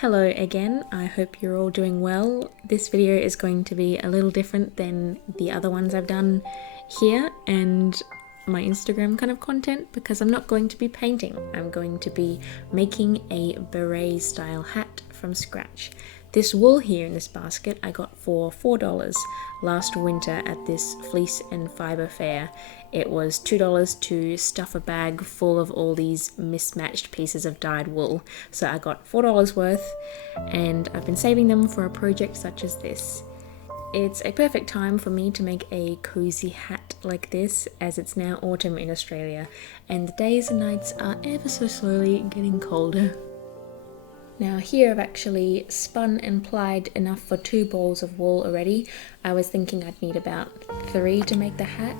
Hello again, I hope you're all doing well. This video is going to be a little different than the other ones I've done here and my Instagram kind of content because I'm not going to be painting. I'm going to be making a beret style hat from scratch. This wool here in this basket I got for $4 last winter at this fleece and fibre fair. It was $2 to stuff a bag full of all these mismatched pieces of dyed wool. So I got $4 worth and I've been saving them for a project such as this. It's a perfect time for me to make a cozy hat like this as it's now autumn in Australia and the days and nights are ever so slowly getting colder. Now here I've actually spun and plied enough for 2 balls of wool already. I was thinking I'd need about 3 to make the hat,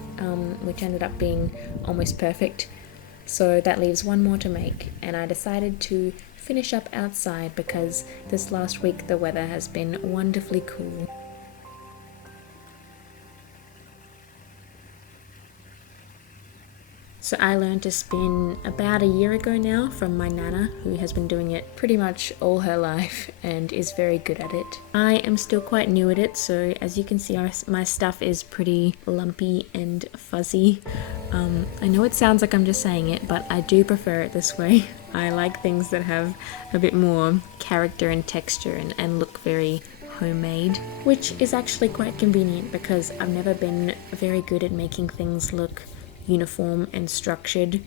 which ended up being almost perfect. So that leaves 1 more to make, and I decided to finish up outside because this last week the weather has been wonderfully cool. So I learned to spin about a year ago now from my nana, who has been doing it pretty much all her life and is very good at it. I am still quite new at it, so as you can see my stuff is pretty lumpy and fuzzy. I know it sounds like I'm just saying it, but I do prefer it this way. I like things that have a bit more character and texture and look very homemade, which is actually quite convenient because I've never been very good at making things look uniform and structured.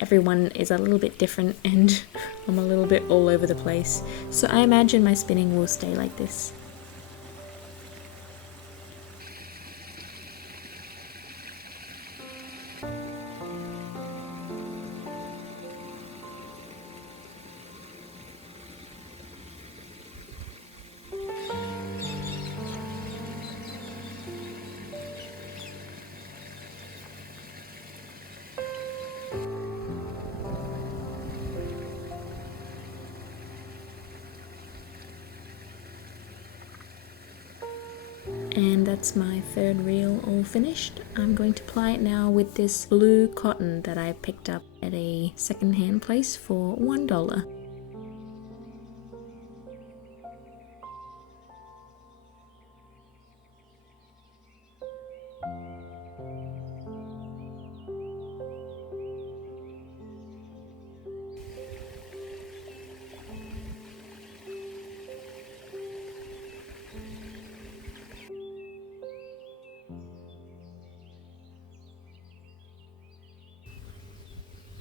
Everyone is a little bit different and I'm a little bit all over the place. So I imagine my spinning will stay like this. And that's my 3rd reel all finished. I'm going to ply it now with this blue cotton that I picked up at a second-hand place for $1.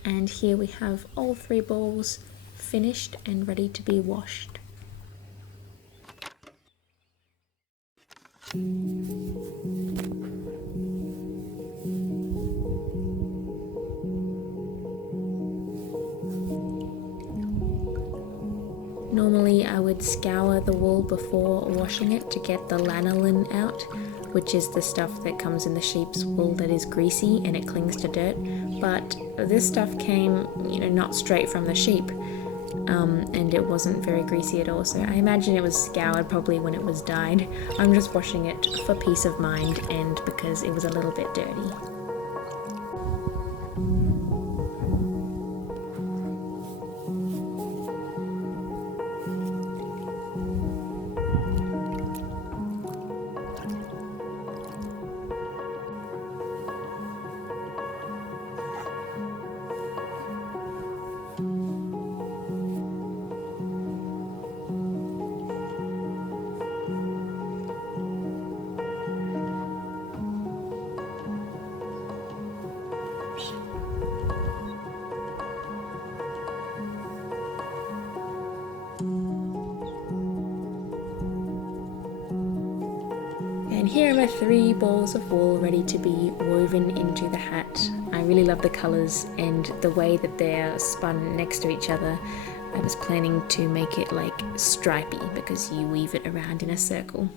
And here we have all 3 balls finished and ready to be washed. Normally I would scour the wool before washing it to get the lanolin out, which is the stuff that comes in the sheep's wool that is greasy and it clings to dirt. But this stuff came, not straight from the sheep, and it wasn't very greasy at all. So I imagine it was scoured probably when it was dyed. I'm just washing it for peace of mind and because it was a little bit dirty. And here are my 3 balls of wool ready to be woven into the hat. I really love the colours and the way that they're spun next to each other. I was planning to make it like stripy because you weave it around in a circle.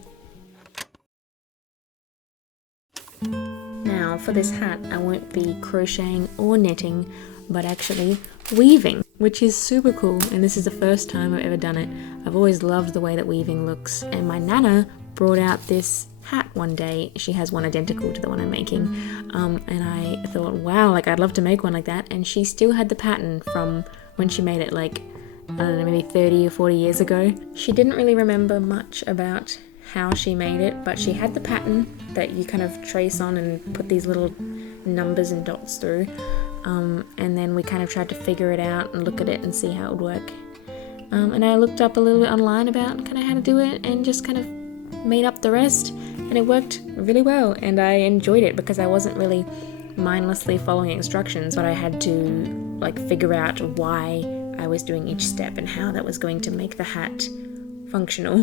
Now for this hat I won't be crocheting or knitting but actually weaving, which is super cool, and this is the first time I've ever done it. I've always loved the way that weaving looks, and my nana brought out this hat one day. She has one identical to the one I'm making, and I thought, wow, I'd love to make one like that. And she still had the pattern from when she made it, I don't know, maybe 30 or 40 years ago. She didn't really remember much about how she made it, but she had the pattern that you kind of trace on and put these little numbers and dots through. And then we kind of tried to figure it out and look at it and see how it would work. And I looked up a little bit online about kind of how to do it and just kind of made up the rest, and it worked really well, and I enjoyed it because I wasn't really mindlessly following instructions, but I had to like figure out why I was doing each step and how that was going to make the hat functional.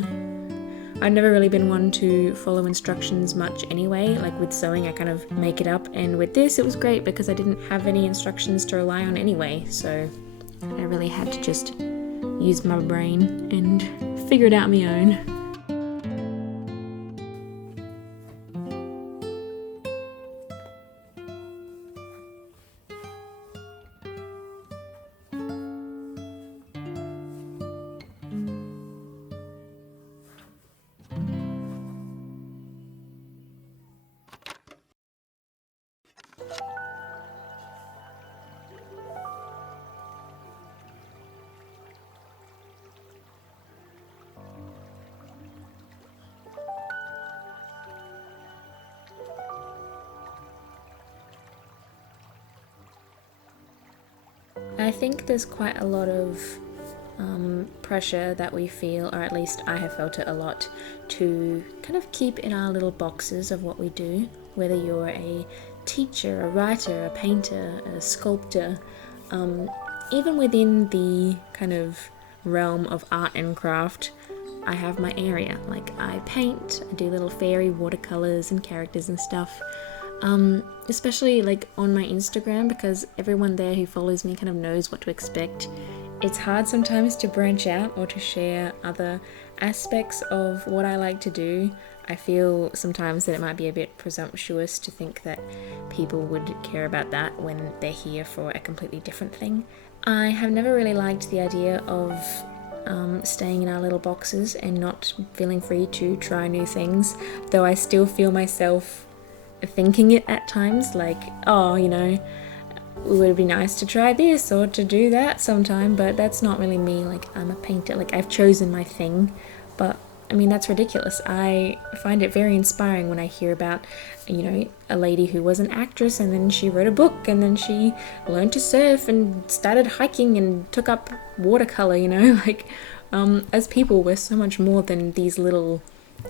I've never really been one to follow instructions much anyway. Like with sewing, I kind of make it up, and with this it was great because I didn't have any instructions to rely on anyway, so I really had to just use my brain and figure it out on my own. I think there's quite a lot of pressure that we feel, or at least I have felt it a lot, to kind of keep in our little boxes of what we do, whether you're a teacher, a writer, a painter, a sculptor, even within the kind of realm of art and craft. I have my area, like I paint, I do little fairy watercolors and characters and stuff. Especially like on my Instagram, because everyone there who follows me kind of knows what to expect. It's hard sometimes to branch out or to share other aspects of what I like to do. I feel sometimes that it might be a bit presumptuous to think that people would care about that when they're here for a completely different thing. I have never really liked the idea of staying in our little boxes and not feeling free to try new things, though I still feel myself thinking it at times, like, oh, you know, it would be nice to try this or to do that sometime, but that's not really me. Like, I'm a painter, like I've chosen my thing, but I mean, that's ridiculous. I find it very inspiring when I hear about, you know, a lady who was an actress and then she wrote a book and then she learned to surf and started hiking and took up watercolor, you know, like as people, we're so much more than these little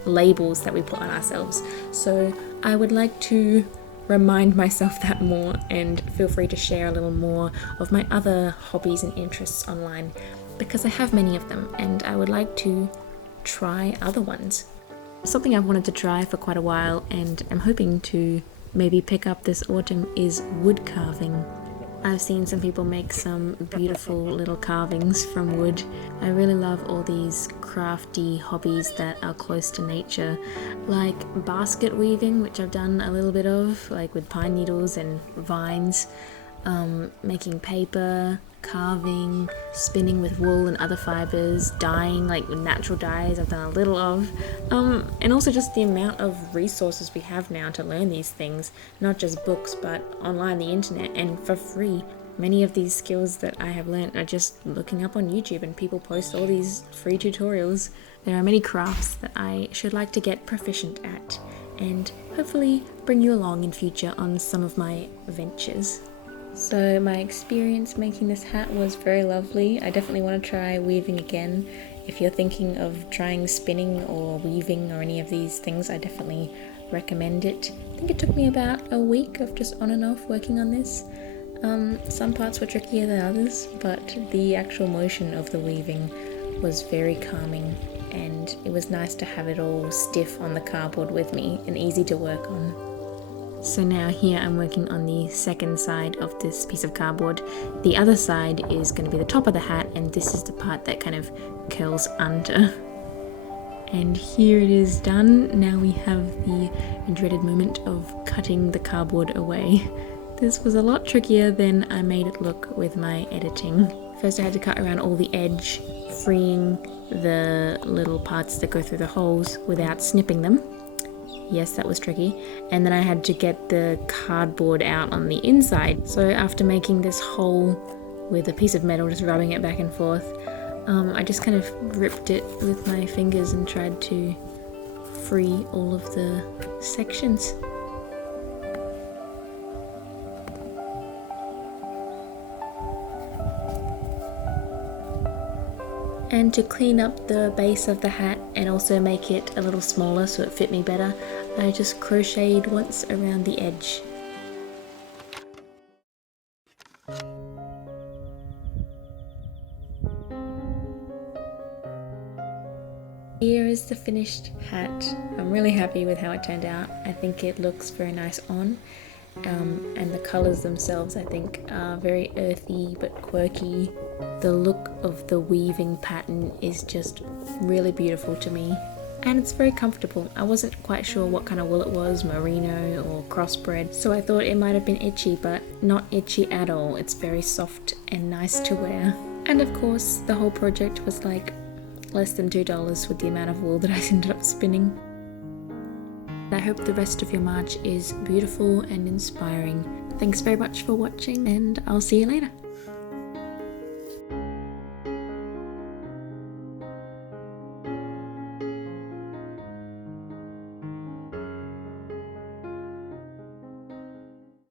labels that we put on ourselves. So I would like to remind myself that more, and feel free to share a little more of my other hobbies and interests online, because I have many of them and I would like to try other ones. Something I've wanted to try for quite a while and I'm hoping to maybe pick up this autumn is wood carving. I've seen some people make some beautiful little carvings from wood. I really love all these crafty hobbies that are close to nature, like basket weaving, which I've done a little bit of, like with pine needles and vines, making paper, carving, spinning with wool and other fibers, dyeing, like with natural dyes I've done a little of, and also just the amount of resources we have now to learn these things, not just books but online, the internet, and for free. Many of these skills that I have learned are just looking up on YouTube, and people post all these free tutorials. There are many crafts that I should like to get proficient at, and hopefully bring you along in future on some of my ventures. So my experience making this hat was very lovely. I definitely want to try weaving again. If you're thinking of trying spinning or weaving or any of these things, I definitely recommend it. I think it took me about a week of just on and off working on this. Some parts were trickier than others, but the actual motion of the weaving was very calming, and it was nice to have it all stiff on the cardboard with me and easy to work on. So now here I'm working on the second side of this piece of cardboard. The other side is going to be the top of the hat, and this is the part that kind of curls under. And here it is done. Now we have the dreaded moment of cutting the cardboard away. This was a lot trickier than I made it look with my editing. First I had to cut around all the edge, freeing the little parts that go through the holes without snipping them. Yes, that was tricky. And then I had to get the cardboard out on the inside. So after making this hole with a piece of metal, just rubbing it back and forth, I just kind of ripped it with my fingers and tried to free all of the sections. And to clean up the base of the hat and also make it a little smaller so it fit me better, I just crocheted once around the edge. Here is the finished hat. I'm really happy with how it turned out. I think it looks very nice on. And the colours themselves I think are very earthy but quirky. The look of the weaving pattern is just really beautiful to me. And it's very comfortable. I wasn't quite sure what kind of wool it was, merino or crossbred, so I thought it might have been itchy, but not itchy at all. It's very soft and nice to wear. And of course the whole project was like less than $2 with the amount of wool that I ended up spinning. I hope the rest of your March is beautiful and inspiring. Thanks very much for watching, and I'll see you later.